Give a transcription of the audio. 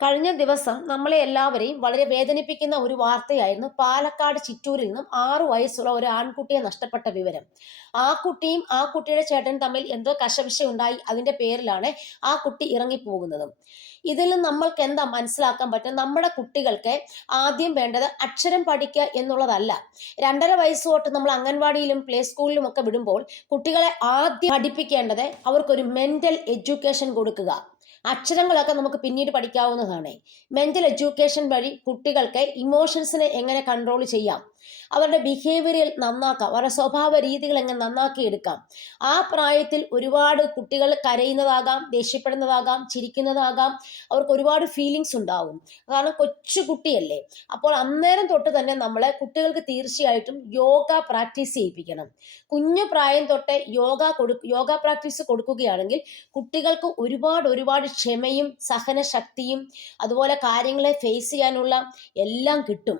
കഴിഞ്ഞ ദിവസം നമ്മളെ എല്ലാവരെയും വളരെ വേദനിപ്പിക്കുന്ന ഒരു വാർത്തയായിരുന്നു പാലക്കാട് ചിറ്റൂരിൽ നിന്നും 6 വയസ്സുള്ള ഒരു ആൺകുട്ടിയെ നഷ്ടപ്പെട്ട വിവരം. ആ കുട്ടിയും ആ കുട്ടിയുടെ ചേട്ടനും തമ്മിൽ എന്തോ കശപിശ ഉണ്ടായി, അതിന്റെ പേരിലാണ് ആ കുട്ടി ഇറങ്ങിപ്പോകുന്നതും. ഇതിൽ നിന്ന് നമ്മൾക്ക് എന്താ മനസ്സിലാക്കാൻ പറ്റും? നമ്മുടെ കുട്ടികൾക്ക് ആദ്യം വേണ്ടത് അക്ഷരം പഠിക്കുക എന്നുള്ളതല്ല. 2.5 വയസ്സ് തൊട്ട് നമ്മൾ അംഗൻവാടിയിലും പ്ലേ സ്കൂളിലും ഒക്കെ വിടുമ്പോൾ കുട്ടികളെ ആദ്യം പഠിപ്പിക്കേണ്ടത് അവർക്കൊരു മെന്റൽ എഡ്യൂക്കേഷൻ കൊടുക്കുക. അക്ഷരങ്ങളൊക്കെ നമുക്ക് പിന്നീട് പഠിക്കാവുന്നതാണ്. മെന്റൽ എഡ്യൂക്കേഷൻ വഴി കുട്ടികൾക്ക് ഇമോഷൻസിനെ എങ്ങനെ കൺട്രോൾ ചെയ്യാം, അവരുടെ ബിഹേവിയറിൽ നന്നാക്കാം, അവരുടെ സ്വഭാവ രീതികൾ എങ്ങനെ നന്നാക്കി എടുക്കാം. ആ പ്രായത്തിൽ ഒരുപാട് കുട്ടികൾ കരയുന്നതാകാം, ദേഷ്യപ്പെടുന്നതാകാം, ചിരിക്കുന്നതാകാം, അവർക്ക് ഒരുപാട് ഫീലിങ്സ് ഉണ്ടാവും. കാരണം കൊച്ചു കുട്ടിയല്ലേ. അപ്പോൾ അന്നേരം തൊട്ട് തന്നെ നമ്മളെ കുട്ടികൾക്ക് തീർച്ചയായിട്ടും യോഗ പ്രാക്ടീസ് ചെയ്യിപ്പിക്കണം. കുഞ്ഞു പ്രായം തൊട്ട് യോഗ പ്രാക്ടീസ് കൊടുക്കുകയാണെങ്കിൽ കുട്ടികൾക്ക് ഒരുപാട് ക്ഷമയും സഹന ശക്തിയും അതുപോലെ കാര്യങ്ങളെ ഫേസ് ചെയ്യാനുള്ള എല്ലാം കിട്ടും.